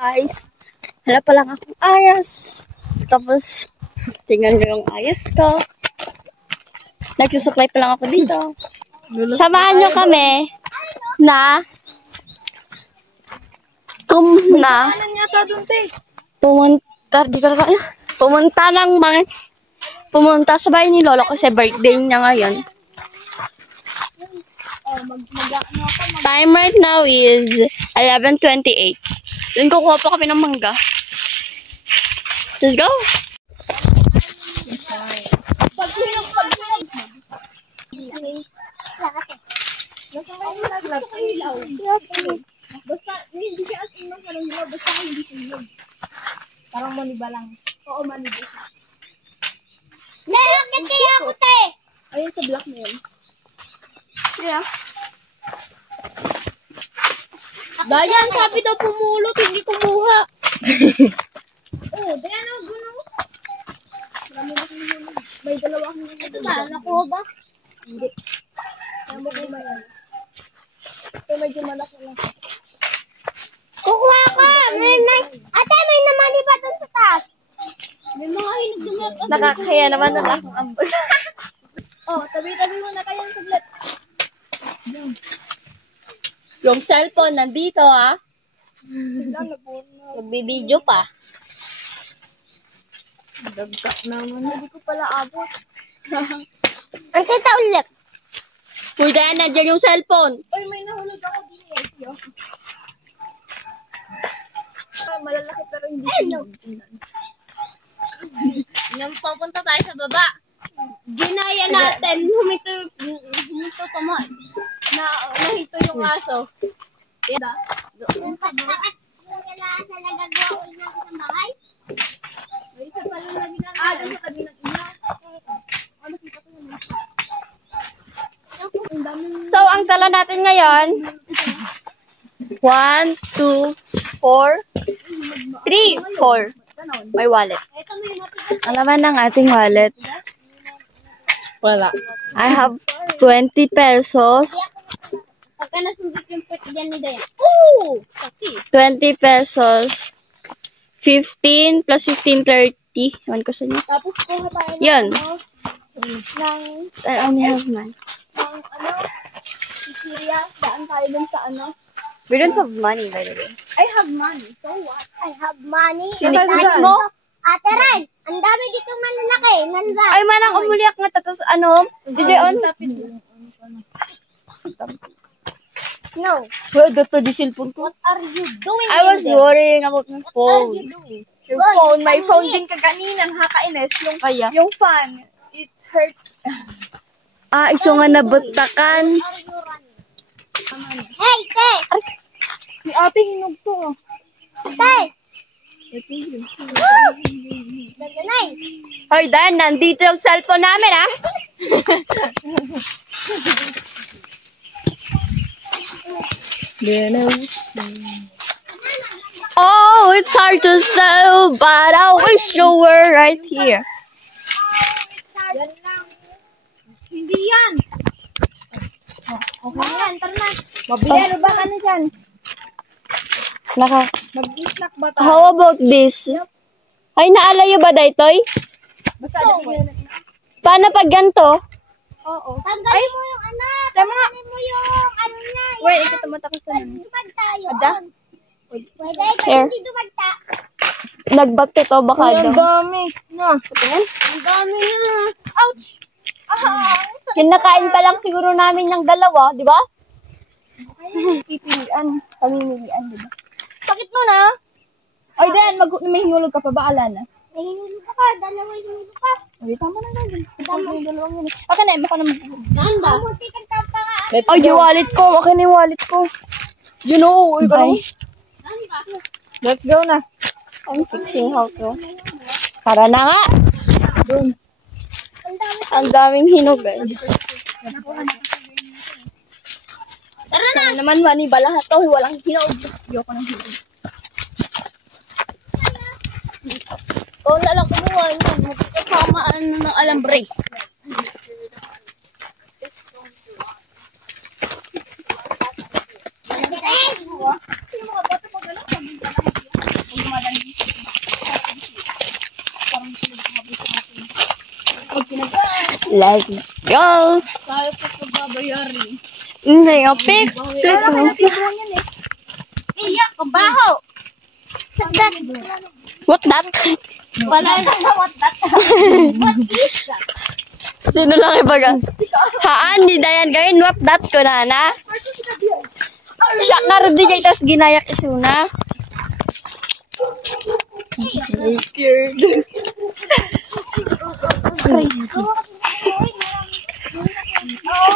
Guys, wala pa lang akong ayas. Tapos, tingnan nyo yung ayas ko. Nagsusupply pa lang ako dito. Samahan nyo kami na pumunta sa bahay ni Lolo kasi birthday niya ngayon. Time right now is 11:28. Then kukuha pa kami ng mangga. Let's go! Basta, hindi siya as in masarang hilaw, basta hindi sinog. Parang maniba lang. Oo, maniba siya. Nalakit kaya ako, te! Ayun sa black na yun. Yeah. Dayan, sabi daw pumulot, hindi kumuha. Oo, dayan ako guno. Marami na kumuha. May dalawa akong guno. Ito ba, nakuha ba? Hindi. Kaya mo kumain. Ito medyo malaki lang. Kukuha ko! Ate, may namani ba doon sa taas? May mga hinog dumat. Nakakaya naman na akong ambol. Oh, tabi-tabi mo na kayo sa blat. Yung cellphone nandito, ah. Magbibideo pa. Dagka naman. Hindi ko pala abot. Ang kita ulit. Uy, dahil nandiyan yung cellphone. Ay, may nahulog ako din eh. Malalaki pero hindi. Hello. Nang papunta tayo sa baba. Ginaya natin. Humito pa man. Nahito yung aso. Yung bakit yung kailangan sa nagagawa ng isang bahay? May isa pa lang lagi na. Ah, doon sa kabilang ina. Ano kita ko naman. So, ang tala natin ngayon, 1, 2, 4, 3, 4. May wallet. Ito may matigas. Ang laman ng ating wallet. Wala. I have 20 pesos. Pagka nasundot yung pwet dyan ni Dayan. Oo! Sakit. 20 pesos. 15 plus 15, 30. Ewan ko sa inyo. Tapos kuha tayo ng Yun. ng I only have mine. Syria, daan tayo dun sa ano. We don't have money, by the way. I have money. So what? I have money. Sinikit mo? Ate Ren, ang dami dito malalaki. Nalba. Ay, manang umuliak nga. Tapos ano? DJ on? No. Well, dato di cellphone ko. What are you doing? I was worrying about my What are phone. you doing? Your phone, my phone din kaganina, nakakainis. Kaya. Yung fan, it hurts. Ah, iso nga nabutakan. Hey, te! Si ate hinog to. Te! Nanay! Hoy, Dan, nandito yung cellphone namin, ha? Oh, it's hard to say, but I wish you were right here. Yan lang. Hindi yan. Okay yan, tara na. Mabiyero ba ka na dyan? Mag-snack ba tayo? How about this? Ay, naalayo ba daytoy? Basta dali na. Paano pag ganito? Oo. Tanggalin mo yung ano, tanggalin mo yung ano na. Wait, ikaw tumatakot sa namin. Dumag tayo. Ada? Pwede, hindi dumagta. Nagbakti to, baka Ay, daw. ang dami. Na. Ang dami na. Ouch! Kinakain pa lang siguro namin ng dalawa, di ba? Pipilian. Pamimilian, di ba? Sakit nun ah. Ay, Dan, may hinulog ka pa ba? Ala na. May hinulog ka, dalawa hinulog ka. Ay, tama na lang. Tama yung dalawang hinulog. Baka na, baka na Ganda. Mamuti kang tapang. Ay, yung wallet ko. Okay na yung wallet ko. You know, ikaw. Let's go na. I'm fixing how to. Tara na nga. Doon. Ang daming hinog, guys. Tara na! Sana naman maniba lahat to. Walang hinog. Ayoko ng hinog. Ikaw na lang kumuha. Magkakamaan ng alambre. Let's go! Kaya pa ito babayarin. Hindi, pick. Click mo. Iya, kabaho! What that? Wala na what that. What is that? Sino lang ibaga? Haan, di dayan gawin. What that ko na na? Siya na rin di kayo, tapos ginayak isuna. I'm scared.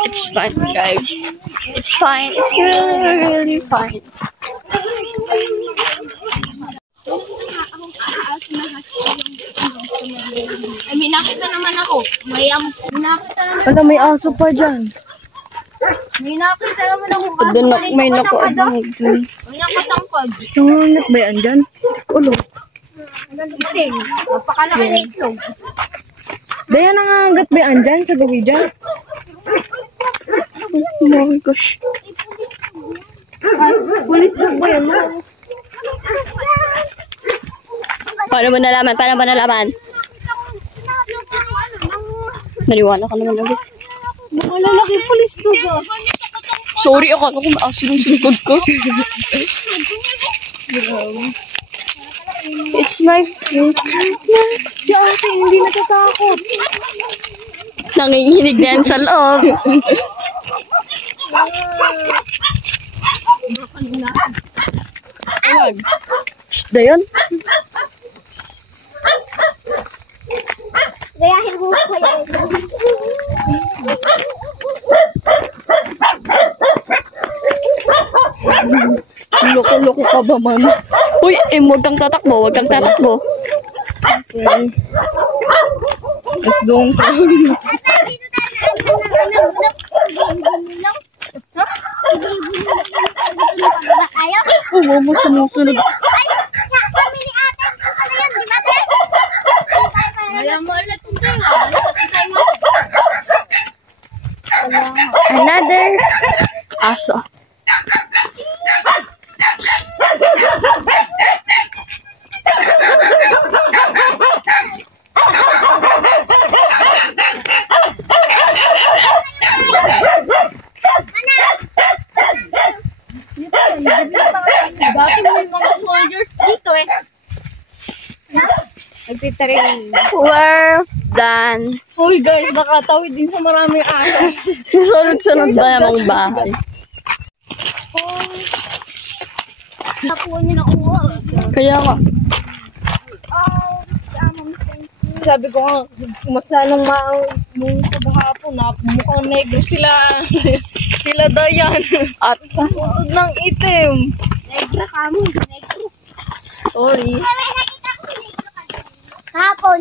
It's fine, guys. It's fine. It's really, really fine. Ay, may nakita naman ako. May nakita naman. Ano, may aso pa dyan. May nakita naman ako. Doon may nakaabang dun. May nakatangkad. Nangangat ba yan dyan? Ulo. Iting. Napakalaki na itlog. Daya nangangat ba yan dyan sa gabi dyan? Oh my gosh. Pulis dog ba yan? Paano mo nalaman? Paano mo nalaman? Naliwala ka naman ulit. Mga lalaki pulis dog ah. Sorry, ako kung maaso ng singkod ko. It's my favorite na. Si ate hindi natatakot. Nanginginig na yan sa loob. Huwag. Dayon? Gayahin mo ko yan. Loko-loko ka ba man? Uy, huwag kang tatakbo, huwag kang tatakbo. Okay. Let's go. Oh, mama, sumusunod. Kaya mo ulit kung tayo. Another aso. Dati mo yung mga soldiers dito eh. Nagtitarin. We're done. Uy guys, nakatawid din sa maraming aso. Sunod-sunod ba namang bahay? Nakuha niyo na uwa. Kaya nga. Sabi ko nga, mas lalong mung paghapon na mukhang negro sila. Sila Dayan. At Utod ng itim. Negra ka mo. Negro. Sorry. Hapon.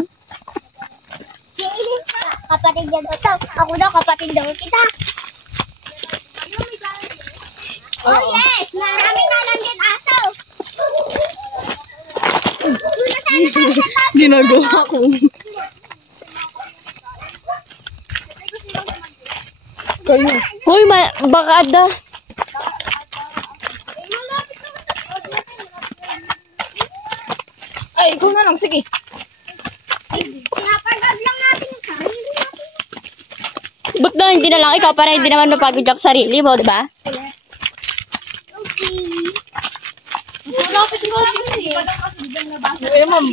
Kapatid niya daw to. Ako daw kapatid daw kita. Oh yes! Maraming nalang aso. Ginagawa ko. Kayo. Hoy, bakada. Ay, ikaw na lang. Sige. Pinapagod lang natin yung kain. Ba't na hindi na lang ikaw para hindi naman mapagod yung sarili mo, di ba? Okay. Malapit nga din eh. Uy, ma'am.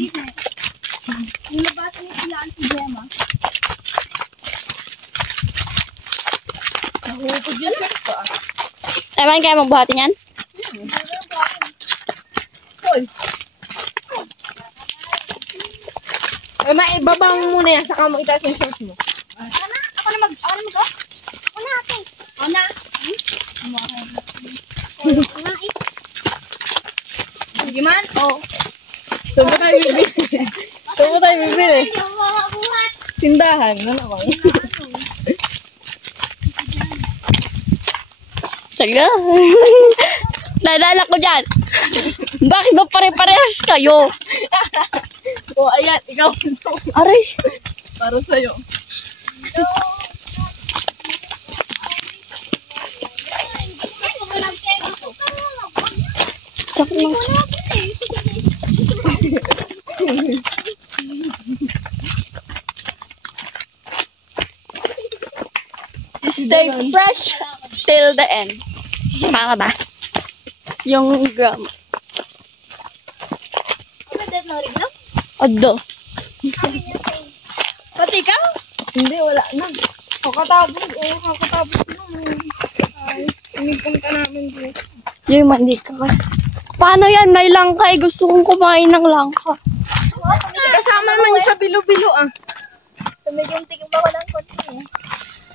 Yung nabasa niya sila ang Gemma. Nahukod yun siya. Ewan kaya magbuhatin yan? Hoy. Ay, maibaba mo muna yan. Saka mo itaas yung short mo. Ako na mag... Ako na ate. Ako na. Sige man. Oo. Saan ba tayo bibili? Saan ba tayo bibili? Yung mga buhat. Tindahan. Ano naman? Taga. Naalala ko dyan. Bakit ba pare-parehas kayo? O, ayan. Ikaw. Aray. Para sa'yo. Sakit lang siya. Stay fresh till the end. Para ba? Yung gram. Odo. Pati ka? Hindi, wala na. Kakatapos na. Ay, inipon ka namin dito. Yung mandi ka. Paano yan? May langka eh. Gusto kong kumain ng langka. Kasama naman yung sa bilo-bilo ah. Tumigil-tigil ba ko ng konti eh.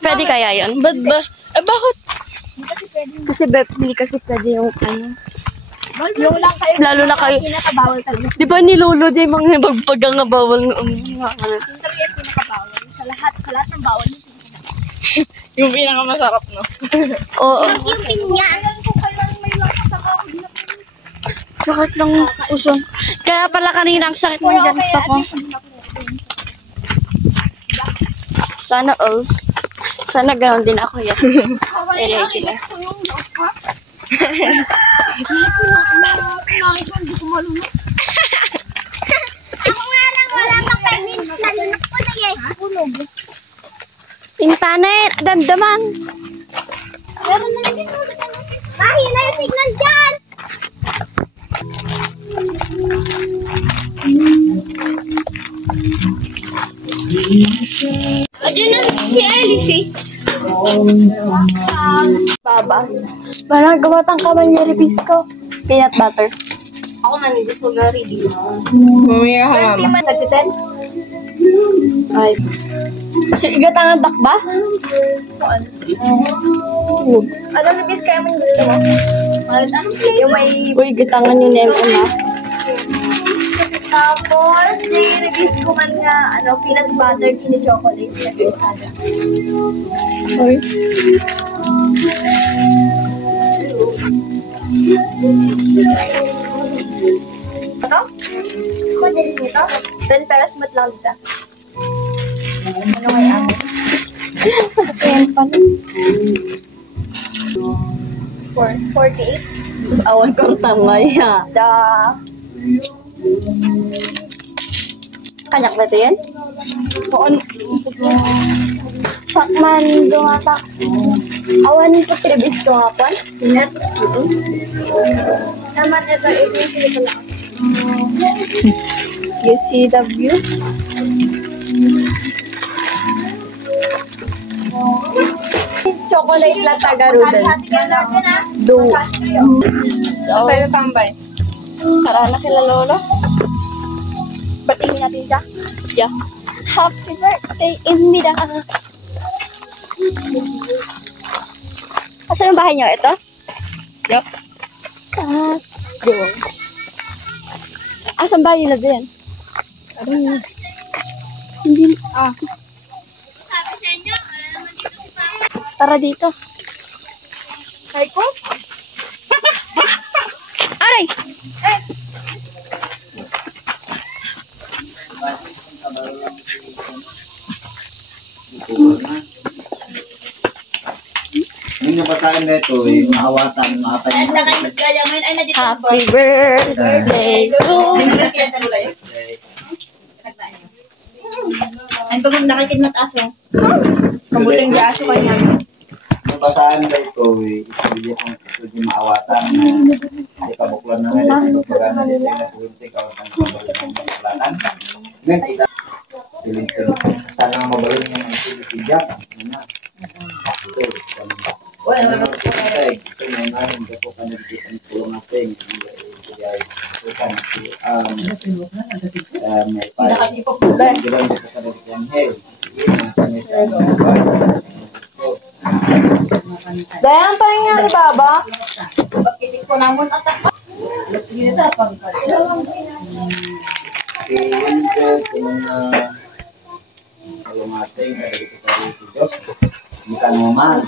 Pwede kaya yun? Ba't ba? Eh, bakit? Kasi hindi kasi pwede yung ano. Yung lang kayo. Lalo na kayo. Pinakabawal talaga. Di ba nilolo din mga magpagang nga bawal ng Yung talaga yung pinakabawal. Sa lahat ng bawal yung pinakabawal. Yung pinakamasarap, no? Oo. Yung pinya. Alam ko kailan may lang kasama ko. Sakit ng uson. Kaya pala kanina ang sakit ng ganito ko. Sana all. Sana ganoon din ako yan. Ready na. Ako nga lang wala pang pagmin. Nalunok ko na yan. Punog. Pintanin, damdaman. Meron na lang dito. Mahina yung signal dyan. Ayun na si Alice eh. Baba. Parang gamatang kamay ni Rebisco. Peanut butter. Ako man, hindi ko na ready. Mamaya ka, mama. Nagtiten? Ay. Si igatangan takba? Ano na bis kaya mo yung gusto mo? Ano yung may... Uy, gatangan yun yung ah. Tapos, nirelease ko man nga, peanut butter, chocolate na pinasada. Uy. Ito? Gusto din nito? 10 pesos mat lang dito. Ano kaya? Ayan pala. 48? Awan kang tangay ha. Kanyak na ito yan? Sakman, dumatak. Awan ko tribis ko nga po. Naman ito, i-review ko lang. UCW. Chocolate lang taga-rudel. Hati ka natin ha. Do. Saan tayo tambay? Tara na kila Lolo. Batingin natin siya. Yeah. Happy birthday, Imida. Asan yung bahay niyo? Ito? Yup. Go. Asan bahay nila din? Hindi. Sabi sa inyo, naman dito si Papa. Tara dito. Ay ko? Aray! Yung nabasahin na ito, maawatan, maatay. Happy birthday to Ay, pag nakakit na taas mo. Kabuting di aso kayo namin. Nabasahin na ito, hindi ko ito maawatan. Hindi kabuklan na ngayon, ito pagana nito na suwinte, kawasan na mabalin ng mabalatan. Ngayon, kita, siling-siling. Sana nga mabalin ng mga silig-silig. Uy, ano ba ito? Ito na yung namin, ito ka nagkita ng tulong natin. Ito ka may parang. Hindi lang dito ka nagkita ng hell. Dayan pa rin nga ni Baba. Bakit ko naman atak pa? Hindi na pagkat. Ito mga tulong natin, dito ka dito. Bukan naman.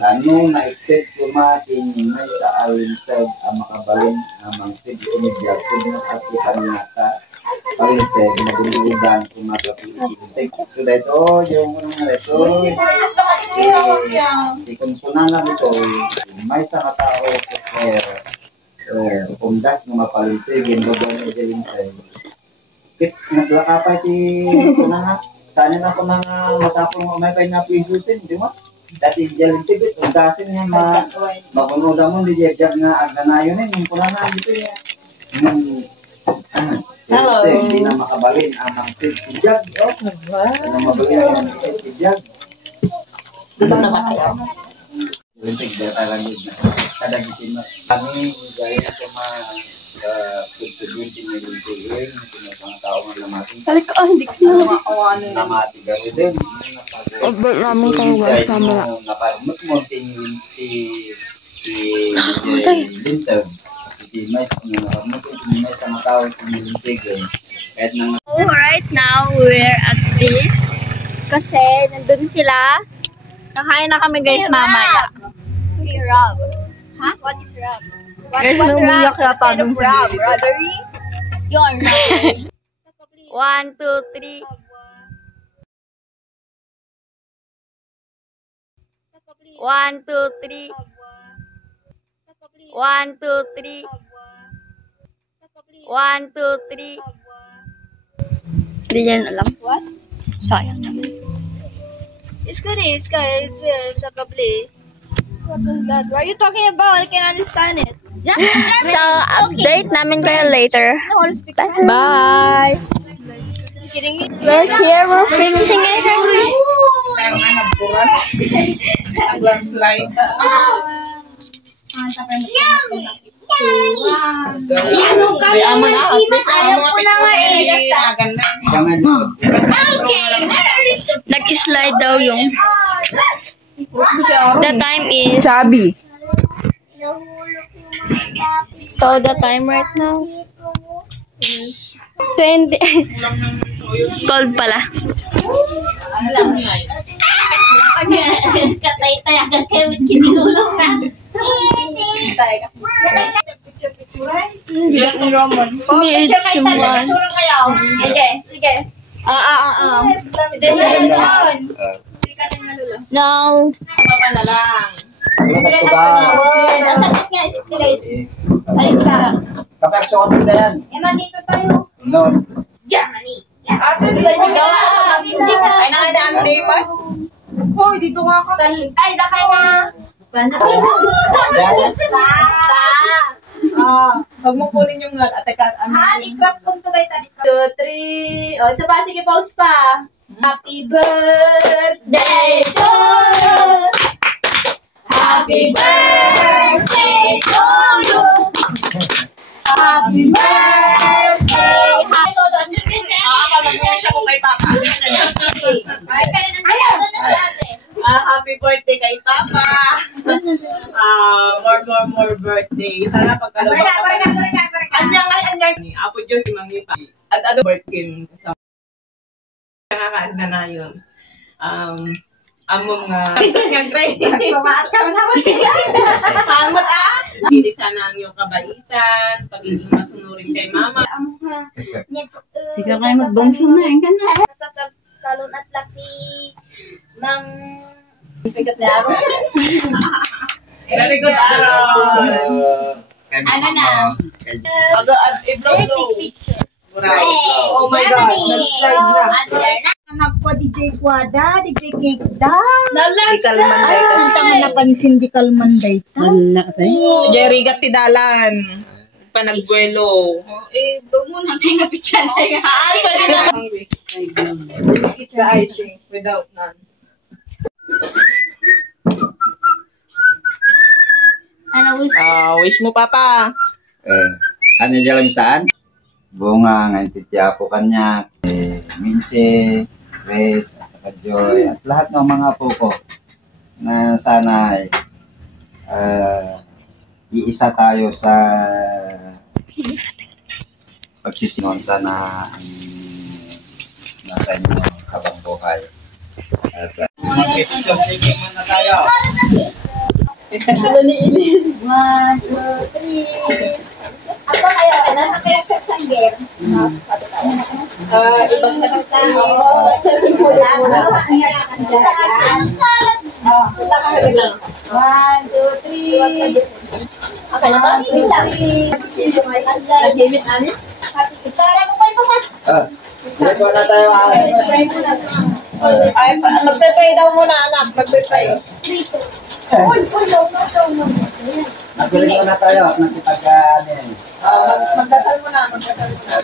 Ano na itit kumatin may sa alintag ang makabalin ang mangsid umidya kung nakatipan nata alintag na buludan kumagapitin. So dito yung mga ito di kumpuna na ito may sa katao kumdas ng mapalintig yung bago na alintag. Kit naglakapay ti kunahat. Sana na ako mga matapong may pineapple juice, di ba? Dati jalan tibit, ugasin niya makunoda mo, di jajag nga aganayon yung kurana dito niya. Hello. Hindi na makabalin ang tijag. Hindi na mabalin ang tijag. Dito na ba kayo? Lintig dia talaga kada gitin kami gaya sa mga contributing na lintigin na mga tao nga lamati. Balik ko, hindi ko na. Lamati garo din. Albert namin kayo ba? Camera. Nakarmot mo lintag. May nakarmot may sa mga tao sa lintigin. Kahit nang Right now, we're at this. Kasi nandun sila. Nakain na kami guys mamaya. Rub. Huh? What is rub? Guys, numuyak yata dun sa gilid. Robbery? Yun. 1, 2, 3. 1, 2, 3. 1, 2, 3. 1, 2, 3. Hindi yan alam. What? Sayang naman. Iska, it's a kabli. What was that? What are you talking about? I can't understand it. So, update namin kayo later. I want to speak. Bye! You kidding me? We're here, we're fixing it. Ayaw ko na nga Nag-slide daw yung... The time is... Chubby. So, the time right now... 20... 12 pala. Katay-tay agad kayo with kinilulong na. Need someone. Sige. No. Nasakit nga, stress. Alis ka. kapag sa konti na yan. Dito pa rin. No. Germany. Ay, nakadaan tayo ba? Hoy, dito nga ka. Ay, dakay na. Huwag mo kunin yung atekat. i-grab kong tunay tali. 2, 3. O, isa pa. Sige, pause pa. Happy birthday to you. Happy birthday to you. Happy birthday. Mag-uwi siya kung kay Papa. Happy birthday kay Papa. More birthday. Sana pagkalabang ka. Anyang. Apo Diyos, si Mangi pa. At ano birthday kasama. Nakakaad na na yun. Among nga great. Hamot Hindi sana ang iyong kabaitan, pagiging masunurin kay Mama. Sige kayo magbongso na yun ka na. Sa salon at laki mang Pikat na araw. Very good araw. Ano na? I-vlog. Right. Oh my God, nag-slide na. Anak ko, DJ Quada, DJ Cake da. Di kalmanday ka. Ang tama na pansin di kalmanday ta. Jerry Gatidalan. Panagbuelo. Doon natin na picture na yan. Pwede na. The icing without none. Ano wish? Wish mo, Papa. Ano dyan saan? Bunga, ng titiapo kanya, Minche, Grace, at saka Joy, at lahat ng mga apo ko na sana iisa tayo sa pagsisingon sana nasa inyo habang buhay. At mag-picture-taking muna tayo. 1, 2, 3. Ako kayo, nasa kayo kasanggir. Ibang nakasama. One, two, three. Okay na ba? Bilang. Nag-gamit namin? Tara mo kayo pa. Ito na tayo. Ay, magpe-pray daw muna, anak. Magpe-pray. Nagpiling ko na tayo. Nakipag-anin. Magdasal muna, magdasal muna.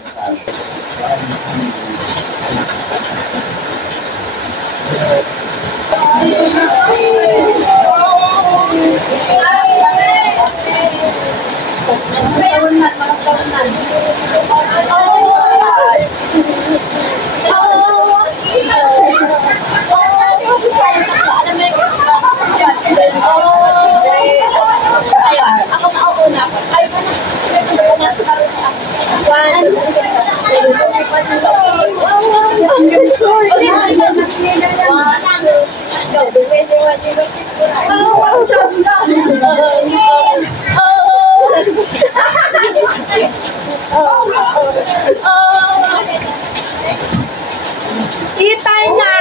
Ako mauuna. Itay na!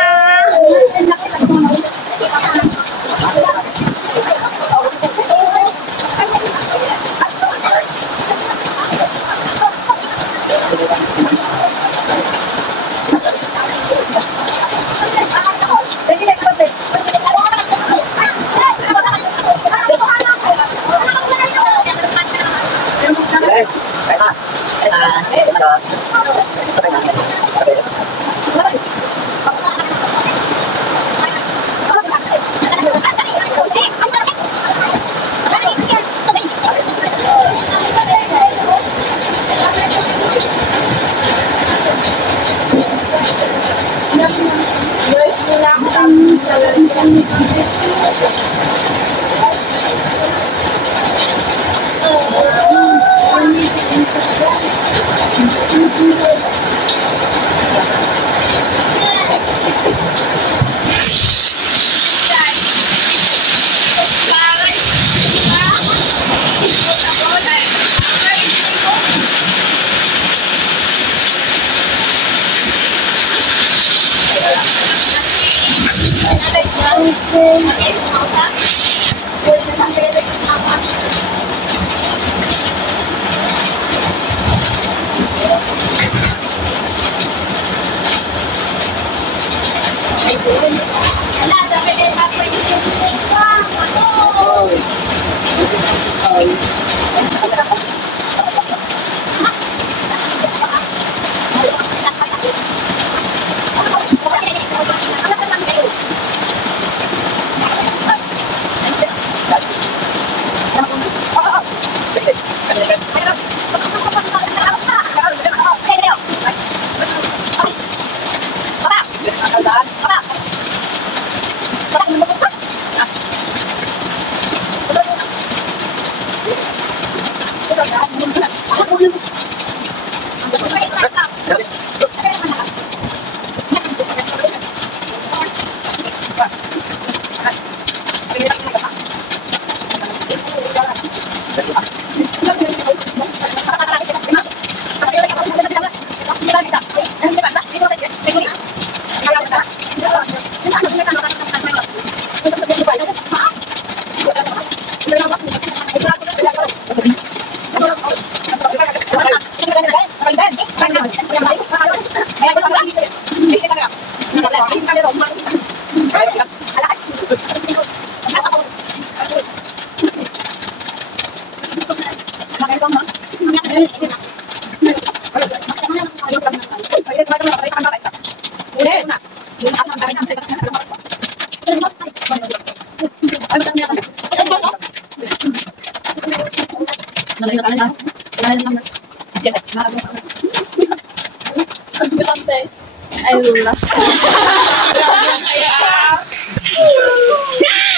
Ay, Lula.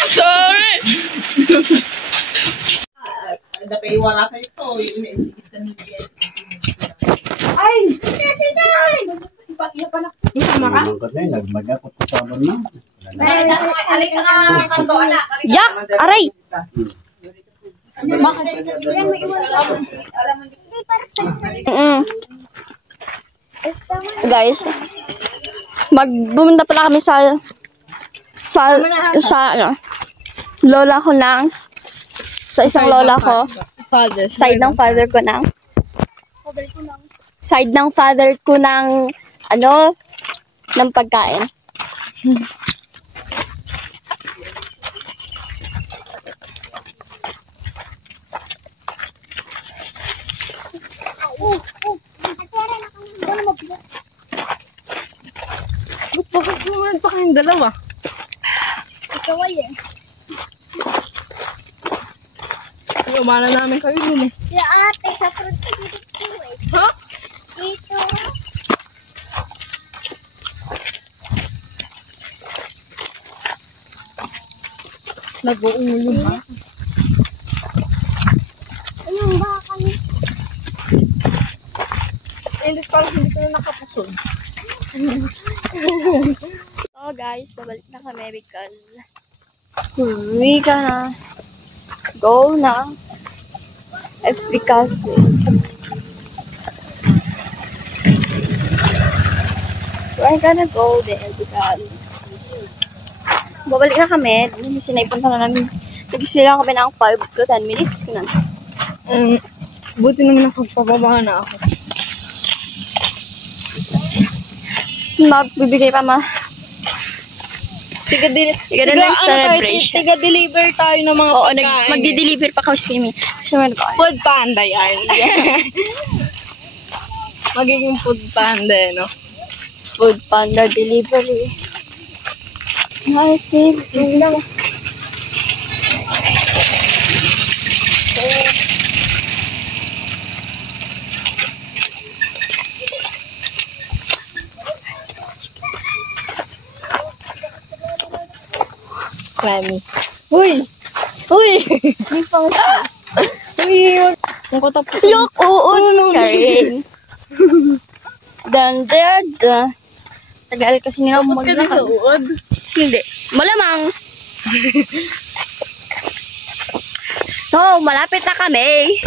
Sorry! Dapat iwara sa ito. Yung ina-insigit ka ni Biel. Nagmagakot ko sa na. Alik ka nga kanto, anak. Yak! Aray! Guys, pumunta pala kami sa ano, lola ko lang, sa isang lola ko, side ng father ko ng ng pagkain. Bakit naman pa kayong dalawa? Ikaw ay eh. Umana namin kayo dun eh. Kaya ate, sa front dito eh. Ha? Dito. Nag-uungol yung ba? Ayun ba kami? Eh, parang hindi ka na nakapusod. So guys, babalik na kami because we gonna go na. It's because we're gonna go there because babalik na kami. Sinaipunta na namin. Nagsila kami ng 5 to 10 minutes. Ganun. Buti naman nakapababa na ako. Magbibigay pa celebration. Tiga-deliver tayo ng mga Oo, pagkain. magdi-deliver pa kami. Kasi Food panda yan. Magiging food panda eh, no? Food Panda delivery. I think Clammy. Uy! Uy! Uy! Kung katapos. look, charing. Then there, tagal kasi nila Ba't ka na sa uod? Hindi. Malamang. So, malapit na kami.